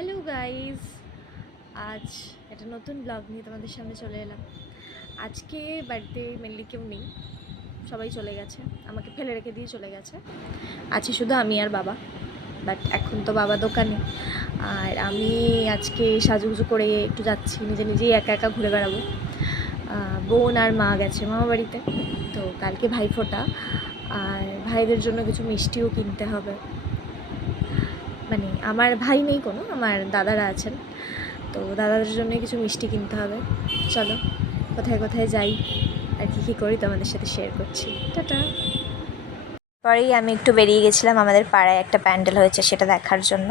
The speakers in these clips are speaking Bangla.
হ্যালো গাইজ, আজ একটা নতুন ব্লগ নিয়ে তোমাদের সামনে চলে এলাম। আজকে বাড়িতে মেনলি কেউ নেই, সবাই চলে গেছে, আমাকে ফেলে রেখে দিয়ে চলে গেছে। আছি শুধু আমি আর বাবা। বাট এখন তো বাবা দোকানে, আর আমি আজকে সাজুগুজু করে একটু যাচ্ছি, নিজে নিজেই একা একা ঘুরে বেড়াবো। বোন আর মা গেছে মামা বাড়িতে, তো কালকে ভাইফোঁটা, আর ভাইদের জন্য কিছু মিষ্টিও কিনতে হবে। মানে আমার ভাই নেই কোনো, আমার দাদারা আছেন, তো দাদাদের জন্য কিছু মিষ্টি কিনতে হবে। চলো কোথায় কোথায় যাই আর কী করি তোমাদের সাথে শেয়ার করছি। টাটা। পরেই আমি একটু বেরিয়ে গেছিলাম, আমাদের পাড়ায় একটা প্যান্ডেল হয়েছে সেটা দেখার জন্য।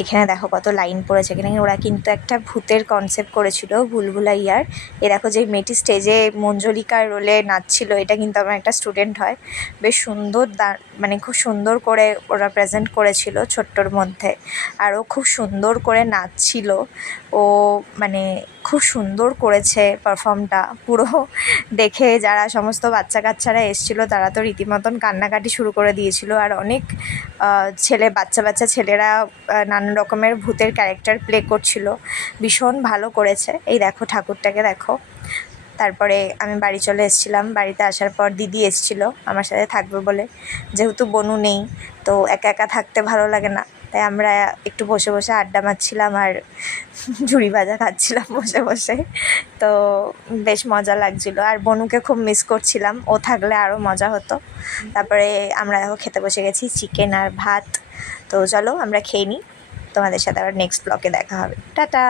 এখানে দেখো কত লাইন পড়েছে এখানে। ওরা কিন্তু একটা ভূতের কনসেপ্ট করেছিল ভুলভুলাইয়ার। এ দেখো যে মেয়েটি স্টেজে মঞ্জলিকার রোলে নাচছিল, এটা কিন্তু আমার একটা স্টুডেন্ট হয়। বেশ সুন্দর মানে খুব সুন্দর করে ওরা প্রেজেন্ট করেছিল ছোট্টর মধ্যে, আর ও খুব সুন্দর করে নাচছিল। ও মানে খুব সুন্দর করেছে পারফর্মটা পুরো। দেখে যারা সমস্ত বাচ্চা কাচ্চারা এসেছিলো তারা তো রীতিমতন কান্নাকাটি শুরু করে দিয়েছিল। আর অনেক বাচ্চা ছেলেরা নানা রকমের ভূতের ক্যারেক্টার প্লে করছিল। ভীষণ ভালো করেছে। এই দেখো ঠাকুরটাকে দেখো। তারপরে আমি বাড়ি চলে এসেছিলাম। বাড়িতে আসার পর দিদি এসেছিলো আমার সাথে থাকবে বলে, যেহেতু বনু নেই তো একা একা থাকতে ভালো লাগে না, তাই আমরা একটু বসে বসে আড্ডা মারছিলাম আর ঝুড়ি ভাজা খাচ্ছিলাম বসে বসে। তো বেশ মজা লাগছিলো, আর বনুকে খুব মিস করছিলাম, ও থাকলে আরও মজা হতো। তারপরে আমরা দেখো খেতে বসে গেছি চিকেন আর ভাত। তো চলো আমরা খেয়ে নিই, তোমাদের সাথে আবার নেক্সট ব্লগে দেখা হবে। টাটা।